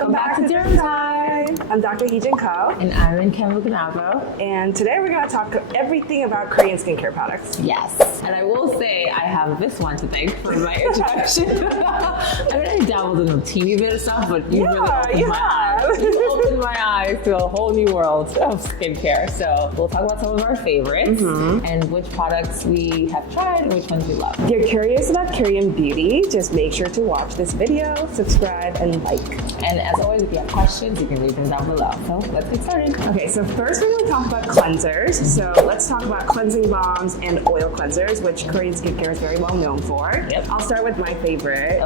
Welcome back to Derm Time. I'm Dr. Heejin Ko. And I'm in Ganavo. And today we're going to talk everything about Korean skincare products. Yes. And I will say I have this one to thank for my introduction. I already dabbled in a teeny bit of stuff, but you really opened my eyes. You opened my eyes to a whole new world of skincare. So we'll talk about some of our favorites and which products we have tried and which ones we love. If you're curious about Korean beauty, just make sure to watch this video, subscribe, and like. And as always, if you have questions, you can leave them down below. So let's get started. Okay, so first we're going to talk about cleansers. So let's talk about cleansing balms and oil cleansers, which Korean skincare is very well known for. Yep. I'll start with my favorite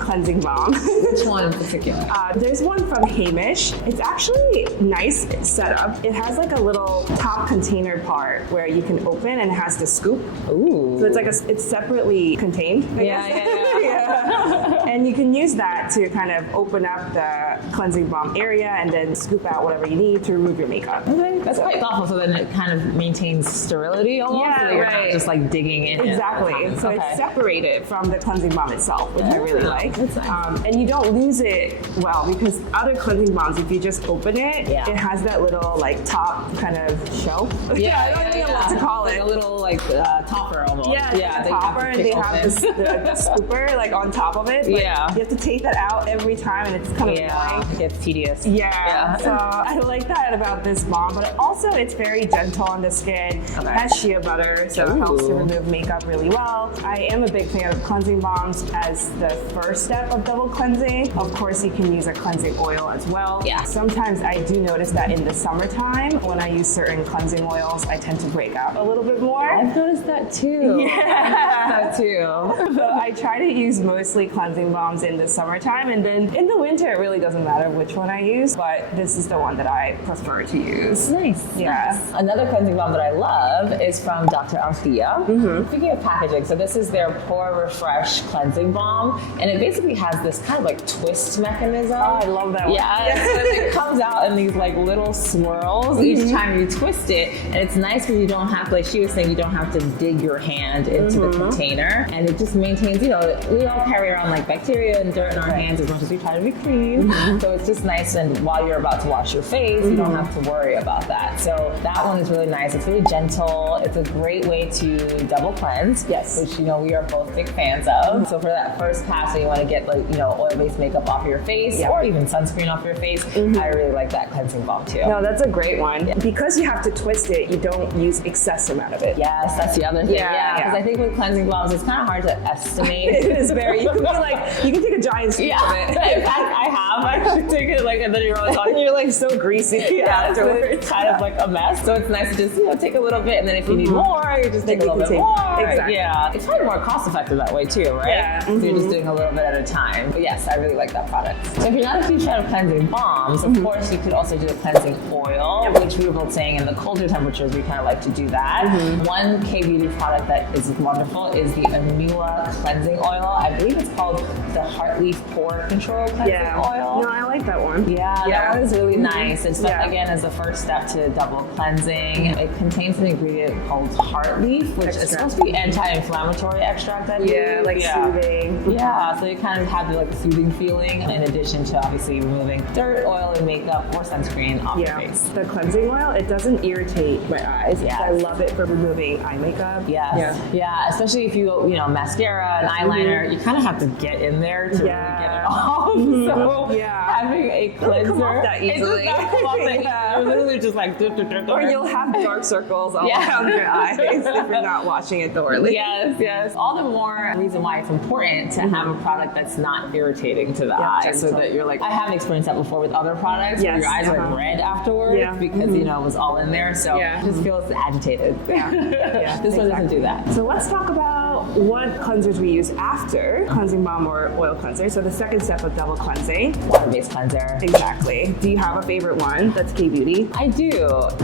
cleansing balm. Which one in particular? There's one from Hamish. It's actually nice setup. It has like a little top container part where you can open and it has the scoop. Ooh. So it's like it's separately contained. Yeah. And you can use that to kind of open up the cleansing balm area and then scoop out whatever you need to remove your makeup. Okay, that's quite thoughtful. So then it kind of maintains sterility almost. Yeah, so that you're not just like digging in. Exactly. So it's separated from the cleansing balm itself, which I really like. That's nice. And you don't lose it because other cleansing balms, if you just open it, it has that little like top kind of shelf. I don't know what to call it. Like a little like topper almost. Yeah, the topper, and they have the scooper like on top of it. But you have to take that out every time, and it's kind of annoying. It gets tedious. Yeah. So I like that about this balm, but also it's very gentle on the skin. It has shea butter, so it helps to remove makeup really well. I am a big fan of cleansing balms as the first step of double cleansing. Of course, you can use a cleansing oil as well. Yeah. Sometimes I do notice that in the summertime, when I use certain cleansing oils, I tend to break out a little bit more. I've noticed that too. Yeah. So I try to use mostly cleansing balms in the summertime, and then in the winter, it really doesn't matter which one I use, but this is the one that I prefer to use. Nice. Yeah. Nice. Another cleansing balm that I love is from Dr. Althea. Speaking of packaging, so this is their Pore Refresh cleansing balm, and it basically has this kind of like twist mechanism. Oh, I love that one. Yeah, so it comes out in these like little swirls each time you twist it, and it's nice because you don't have, like she was saying, you don't have to dig your hand into the container, and it just maintains, we all carry around like bacteria and dirt in our hands as much as we try to be clean. So it's just nice, and while you're about to wash your face, you don't have to worry about that. So that one is really nice. It's really gentle. It's a great way to double cleanse, which we are both big fans of. So for that first pass, when you want to get like oil-based makeup off your face or even sunscreen off your face, I really like that cleansing balm too. No, that's a great one. Yeah. Because you have to twist it, you don't use excessive amount of it. Yes, that's the other thing. Yeah, because I think with cleansing balms, it's kind of hard to estimate. It is very. You can take a giant scoop of it. In fact, I have actually taken and then you're always on. You're like so greasy afterwards. It's kind of like a mess. So it's nice to just take a little bit, and then if you need more, you just take a little bit more. Exactly. Yeah, it's probably more cost effective that way too, right? Yeah. So you're just doing a little bit at a time. But yes, I really like that product. So if you're not a huge fan of cleansing balms, of course you could also do a cleansing oil, which we were both saying in the colder temperatures we kind of like to do that. One K-beauty product that is wonderful is the Anua cleansing oil. I believe it's called the Heartleaf Pore Control cleansing oil. No, I like that one. Yeah, that one is really nice. It's again as the first step to double cleansing. It contains an ingredient called heartleaf, which is supposed to be anti-inflammatory extract. Soothing. Yeah, so you kind of have the soothing feeling in addition to obviously removing dirt, oil, and makeup or sunscreen off your face. The cleansing oil, it doesn't irritate my eyes. Yes. I love it for removing eye makeup. Yes. Yeah, especially if you mascara and eyeliner, you kind of have to get in there to really get it off. So having a cleanser, come off that easily. You're literally just like, or you'll have dark circles all around your eyes if you're not washing it thoroughly. Yes. All the more reason why it's important to have a product that's not irritating to the eye, so that you're like, I haven't experienced that before with other products where your eyes are red afterwards because it was all in there, so it just feels agitated. This one doesn't do that. So let's talk about what cleansers we use after cleansing balm or oil cleanser. So the second step of double cleansing. Water-based cleanser. Exactly. Do you have a favorite one that's K-beauty? I do.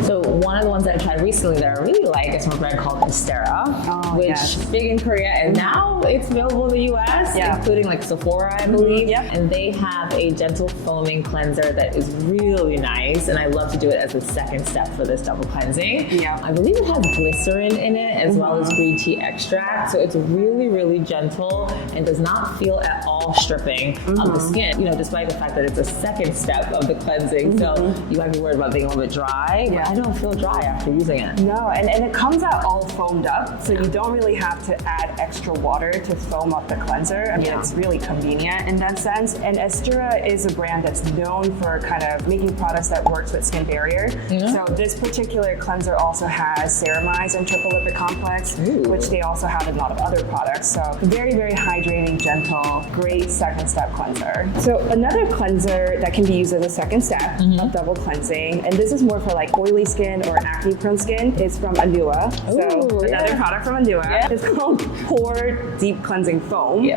So one of the ones that I tried recently that I really like is from a brand called Estera, which is big in Korea, and now It's available in the US, including like Sephora, I believe. And they have a gentle foaming cleanser that is really nice. And I love to do it as a second step for this double cleansing. I believe it has glycerin in it as well as green tea extract. So it's really, really gentle and does not feel at all stripping of the skin, you know, despite the fact that it's a second step of the cleansing. So you might be worried about being a little bit dry. But I don't feel dry after using it. No, and it comes out all foamed up. So you don't really have to add extra water to foam up the cleanser. I mean, it's really convenient in that sense. And Estura is a brand that's known for kind of making products that works with skin barrier. So this particular cleanser also has ceramides and triple lipid complex, which they also have in a lot of other products. So very, very hydrating, gentle, great second step cleanser. So another cleanser that can be used as a second step of double cleansing, and this is more for like oily skin or acne prone skin, is from Anua. So another product from Anua. It's called Pore Deep Cleansing Foam.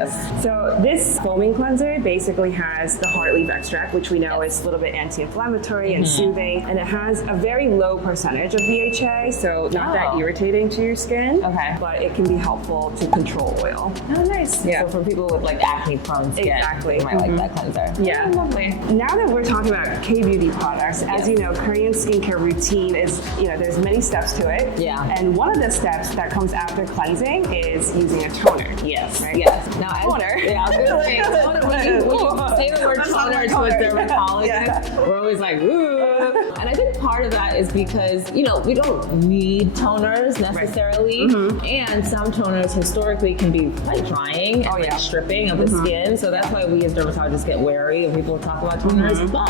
So this foaming cleanser basically has the heart leaf extract, which we know is a little bit anti-inflammatory and soothing, and it has a very low percentage of BHA, so not that irritating to your skin, but it can be helpful to control oil. Oh, nice. So for people with like acne prone skin, you might like that cleanser. Lovely. Now that we're talking about K-beauty products, as you know, Korean skincare routine is, you know, there's many steps to it. And one of the steps that comes after cleansing is using a toner. Now, toner. I was gonna say, when you say the word toner to a dermatologist, we're always like, ooh. And I think part of that is because, you know, we don't need toners necessarily. And some toners historically can be quite drying and like stripping of the skin. So that's why we as dermatologists get wary of people who talk about toners. But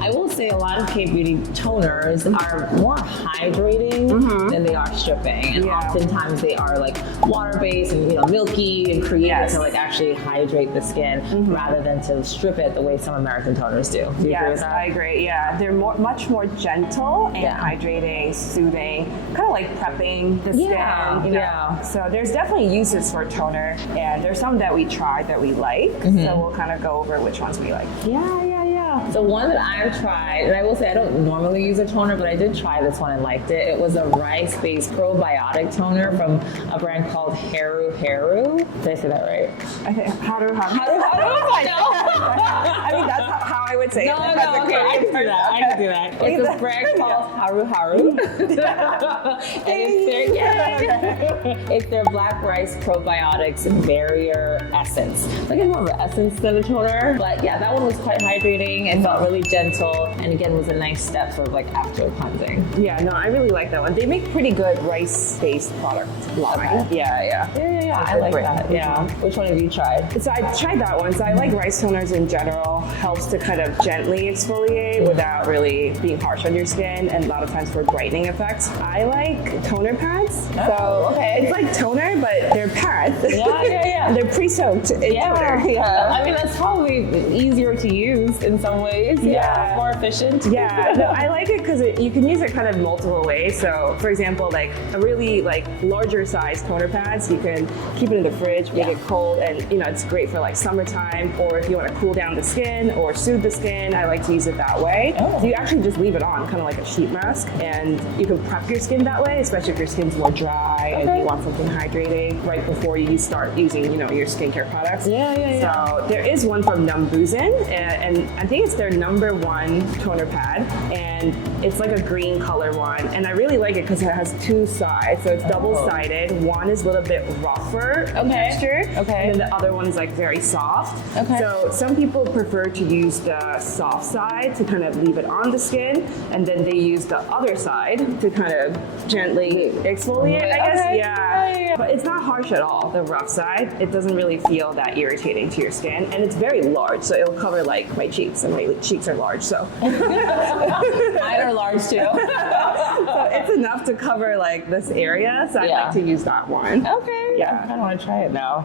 I will say a lot of K-beauty toners are more hydrating than they are stripping. And oftentimes they are like water-based and, you know, milky and created to like actually hydrate the skin rather than to strip it the way some American toners do. Do you agree with that? I agree. They're much more gentle and hydrating, soothing, kind of like prepping the skin. You know? So there's definitely uses for toner, and there's some that we tried that we like. So we'll kind of go over which ones we like. So one that I've tried, and I will say I don't normally use a toner, but I did try this one and liked it. It was a rice-based probiotic toner from a brand called Haru Haru. Did I say that right? I think Haru. I mean, that's how I would say it. No, okay, I can do that. I can do that. It's a brand called Haru Haru. And it's their black rice probiotics barrier essence. Like it's more of an essence than a toner, but yeah, that one was quite hydrating. It felt really gentle, and again, was a nice step sort of like after cleansing. I really like that one. They make pretty good rice-based product line. I like that. Which one have you tried? So I tried that one. So I like rice toners in general. Helps to kind of gently exfoliate without really being harsh on your skin, and a lot of times for brightening effects. I like toner pads. It's like toner, but they're pads. They're pre-soaked in toner. I mean, that's probably easier to use in some ways. More efficient. I like it because you can use it kind of multiple ways. So, for example, like a really like larger size toner pads, you can keep it in the fridge, make it cold, and you know it's great for like summertime, or if you want to cool down the skin or soothe the skin. I like to use it that way. So you actually just leave it on, kind of like a sheet mask, and you can prep your skin that way, especially if your skin's more dry and you want something hydrating right before you start using, you know, your skincare products. So there is one from Numbuzin, and I think it's their #1 toner pad, and it's like a green color one, and I really like it because it has two sides, so it's double-sided. One is a little bit rougher in texture, and then the other one is like very soft. So some people prefer to use the soft side to kind of leave it on the skin, and then they use the other side to kind of gently exfoliate, I guess. But it's not harsh at all, the rough side. It doesn't really feel that irritating to your skin, and it's very large, so it'll cover like my cheeks, and my cheeks are large, so. Mine are large too. So it's enough to cover like this area, so I like to use that one. I kind of want to try it now.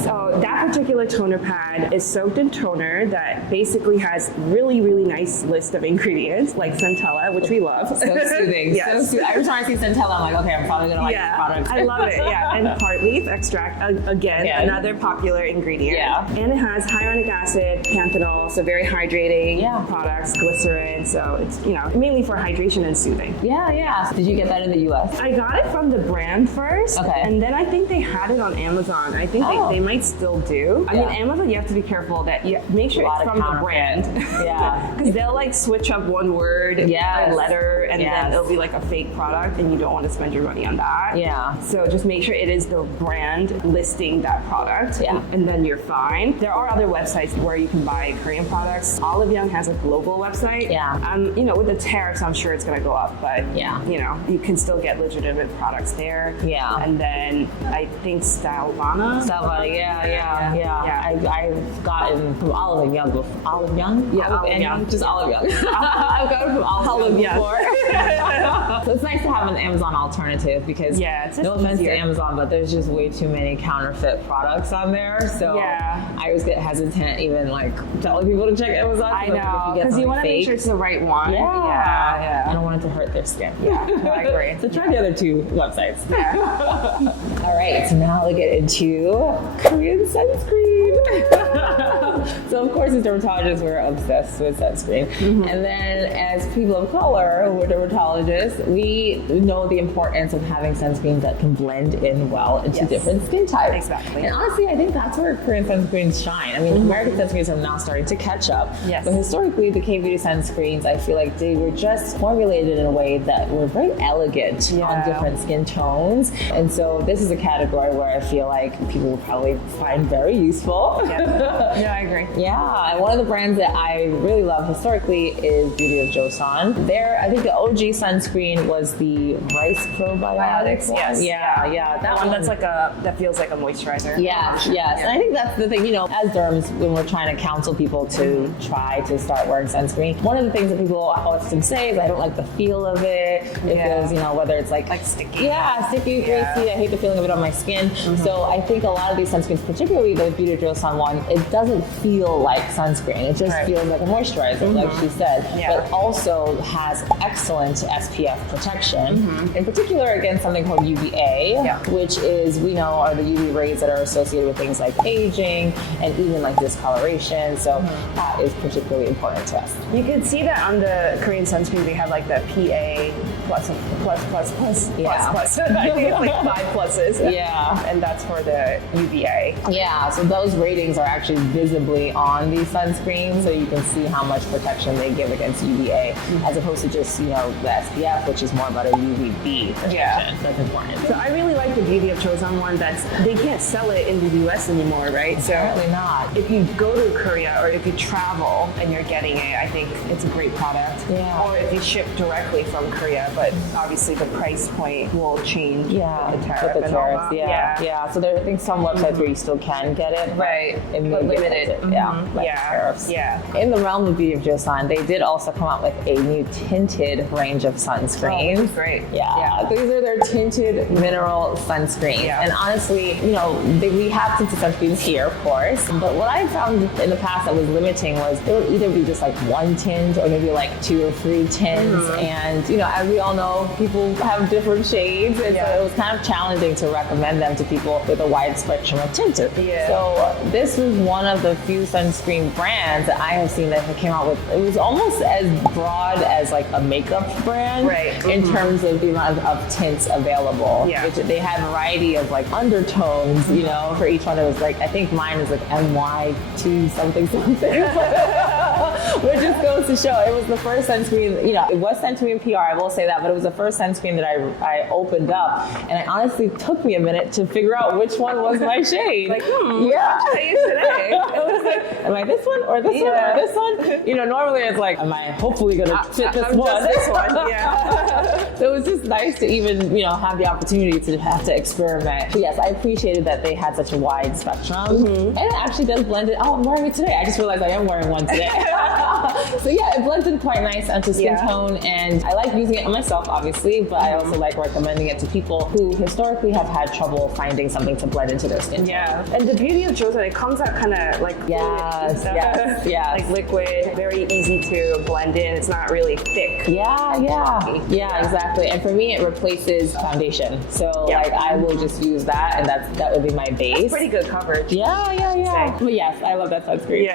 So that particular toner pad is soaked in toner that basically has really, really nice list of ingredients, like centella, which we love. So soothing. So soothing. Every time I see centella, I'm like, okay, I'm probably gonna like this product. I love it. And heart leaf extract, again, another popular ingredient. And it has hyaluronic acid, panthenol, so very hydrating products, glycerin. So it's, you know, mainly for hydration and soothing. amazing. Yeah. Did you get that in the US? I got it from the brand first, Okay. and then I think they had it on Amazon. I think they might still do. I mean, Amazon, you have to be careful that you make sure it's from the brand. Yeah. Because they'll like switch up one word, a letter, and then it'll be like a fake product, and you don't want to spend your money on that. Yeah. So just make sure it is the brand listing that product, and then you're fine. There are other websites where you can buy Korean products. Olive Young has a global website. Yeah. You know, with the tariffs, I'm sure it's going to go up, but you know, you can still get legitimate products there. Yeah. And then I think Stylevana. Yeah. I've gotten from Olive Young before. Olive Young? Yeah, Olive Young. Just Olive Young. I've gotten from Olive Young before. So it's nice to have an Amazon alternative because no offense to Amazon, but there's just way too many counterfeit products on there. So I always get hesitant even like telling people to check Amazon. I know, because you want to make sure it's the right one. Yeah. I don't want it to hurt their skin. Yeah, no, I agree. So try the other two websites. All right, so now we get into Korean sunscreen. So of course, as dermatologists, we're obsessed with sunscreen. And then as people of color who are dermatologists, we know the importance of having sunscreens that can blend in well into different skin types. Exactly. And honestly, I think that's where Korean sunscreens shine. I mean, American sunscreens are now starting to catch up. Yes. But historically, the K-beauty sunscreens, I feel like they were just formulated in a way that were very elegant on different skin tones. And so this is a category where I feel like people will probably find very useful. Yeah, I agree. Yeah, and one of the brands that I really love historically is Beauty of Joseon. I think the OG sunscreen was the rice probiotics one. Yes. Yeah. That one that feels like a moisturizer. Yes. And I think that's the thing, you know, as derms, when we're trying to counsel people to try to start wearing sunscreen, one of the things that people often say is, I don't like the feel of it. It feels, you know, whether it's like sticky. Yeah, sticky, greasy. I hate the feeling of it on my skin. So I think a lot of these sunscreens, particularly the Beauty of Joseon one, it doesn't feel like sunscreen. It just feels like a moisturizer, like she said, but also has excellent SPF protection. In particular against something called UVA, which is, we know, are the UV rays that are associated with things like aging and even like discoloration. So that is particularly important to us. You can see that on the Korean sunscreen. They have like the PA plus. I think it's like 5 pluses. Yeah. And that's for the UVA. Yeah, so those ratings are actually visibly on these sunscreens, so you can see how much protection they give against UVA, as opposed to just, you know, the SPF, which is more about a UVB protection. So that's important. So I really like the Beauty of Joseon one. They can't sell it in the US anymore, right? Apparently not. If you go to Korea or if you travel and you're getting it, I think it's a great product. Yeah. Or if you ship directly from Korea, but obviously the price point will change with the tariff and all that. Yeah. So there are, I think, some websites where you still can get it. Right. It may But be limited. limited. Tariffs. Yeah. In the realm of Beauty of Joseon, they did also come out with a new tinted range of sunscreens. Oh, great. Yeah. These are their tinted mineral sunscreens. Yeah. And honestly, you know, we have tinted sunscreens here, of course. But what I found in the past that was limiting was there would either be just like one tint or maybe like 2 or 3 tints. And, you know, as we all know, people have different shades. And so it was kind of challenging to recommend them to people with a wide spectrum of tinted. Yeah. So this was one of the few sunscreen brands that I have seen that came out with, it was almost as broad as like a makeup brand in terms of the amount of tints available. Which they had a variety of like undertones, you know, for each one. It was like, I think mine is like MY2 something. Which just goes to show it was the first sunscreen, you know, it was sent to me in PR, I will say that, but it was the first sunscreen that I opened up, and it honestly took me a minute to figure out which one was my shade. Like, what should I use today? It was like, am I this one or this one or this one? You know, normally it's like, am I hopefully going to fit this one? Just this one, So it was just nice to even, you know, have the opportunity to have to experiment. But yes, I appreciated that they had such a wide spectrum, and it actually does blend it. Oh, I'm wearing it today. I just realized I am wearing one today. So yeah, it blends in quite nice onto skin tone, and I like using it on myself, obviously, but I also like recommending it to people who historically have had trouble finding something to blend into their skin tone. And the Beauty of Joseon, it comes out kind of like yes, like liquid, very easy to blend in. It's not really thick. Yeah, exactly. And for me, it replaces foundation. So like I will just use that, and that would be my base. That's pretty good coverage. Yeah. But yes, I love that sunscreen.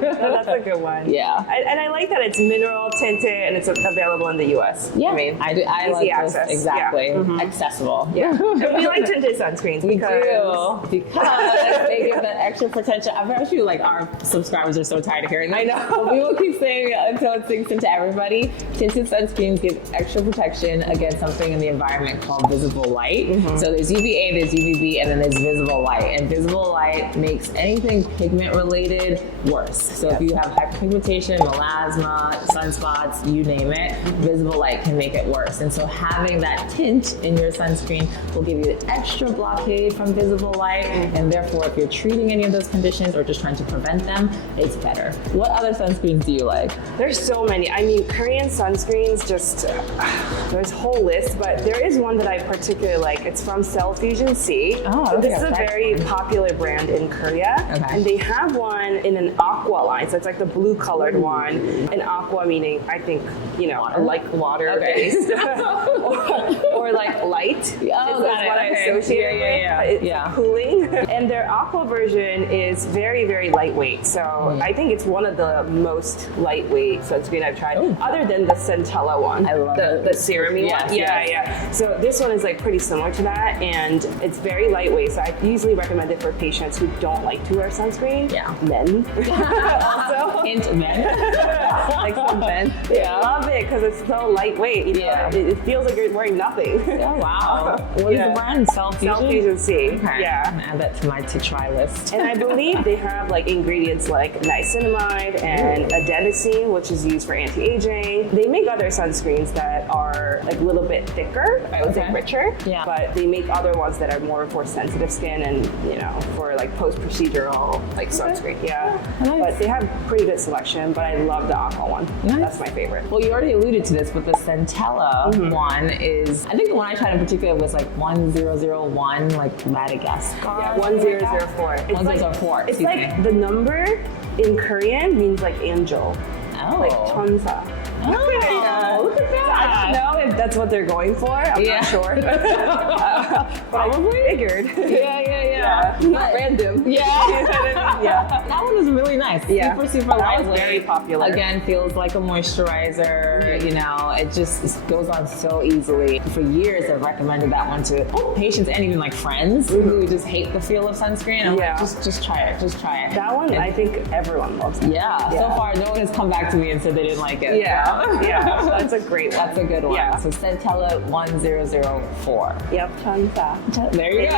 That's a good one. Yeah. And I like that it's mineral tinted and it's available in the US. Yeah, I mean, I do. I easy like access. this. Exactly. Yeah. Accessible. Yeah. And we like tinted sunscreens because they give that extra protection. I'm actually like, our subscribers are so tired of hearing that. I know. But we will keep saying it until it sinks into everybody. Tinted sunscreens give extra protection against something in the environment called visible light. So there's UVA, there's UVB, and then there's visible light. And visible light makes anything pigment related worse. So if you have hyperpigmentation, melasma, sunspots, you name it, visible light can make it worse. And so having that tint in your sunscreen will give you an extra blockade from visible light. And therefore, if you're treating any of those conditions or just trying to prevent them, it's better. What other sunscreens do you like? there's so many. I mean, Korean sunscreens, just there's a whole list, but there is one that I particularly like. It's from Cell Fusion C. Oh, so this okay, is a okay. very popular brand in Korea. Okay. And they have one in an aqua line. So it's like the blue colored one. And aqua meaning, I think, like water based. or like light. Oh, is got it. what I Okay. associate it Yeah. with. It's Yeah. cooling. And their aqua version is very, very lightweight. So I think it's one of the most lightweight sunscreen I've tried, other than the Centella one. I love it. The serum-y Yes, one. Yeah, yes. yeah. So this one is like pretty similar to that, and it's very lightweight. So I usually recommend it for patients who don't like to wear sunscreen. Yeah. Men. Also. Hint men. Like some men. Yeah. I love it because it's so lightweight. You know, Yeah. it feels like you're wearing nothing. Oh, wow. What is Yeah. the brand? Cell Fusion? Cell Fusion C. Okay. Yeah. I'm gonna add that to my to-try list. And I believe they have like ingredients like niacinamide and adenosine, which is used for anti-aging. They make other sunscreens that are like a little bit thicker, I would say Okay. richer. Yeah. But they make other ones that are more for sensitive skin and for like post-procedural like sunscreen. Yeah. Nice. But they have pretty good selection. But I love the aqua one. Nice. That's my favorite. Well, you already alluded to this, but the Centella one is, I think the one I tried in particular was like 1001, like Madagascar. Yeah, 1004. It's 1004, Like, it's excuse like me. the number in Korean means like angel, Oh. like 천사. Oh, look at that. I don't know if that's what they're going for. I'm Yeah. not sure. Probably figured. Yeah. Not random. Yeah. Yeah. That one is really nice. Yeah. Super That was lightweight. very popular. Again, feels like a moisturizer. It just goes on so easily. For years, I've recommended that one to patients and even like friends who just hate the feel of sunscreen. I'm Yeah. like, just try it. Just try it. That one, I think everyone loves it. Yeah. So Yeah. far, no one has come back to me and said they didn't like it. Yeah. So. Yeah. That's a great one. That's a good one. Yeah. So Centella 1004. Yep, 천사. There you go.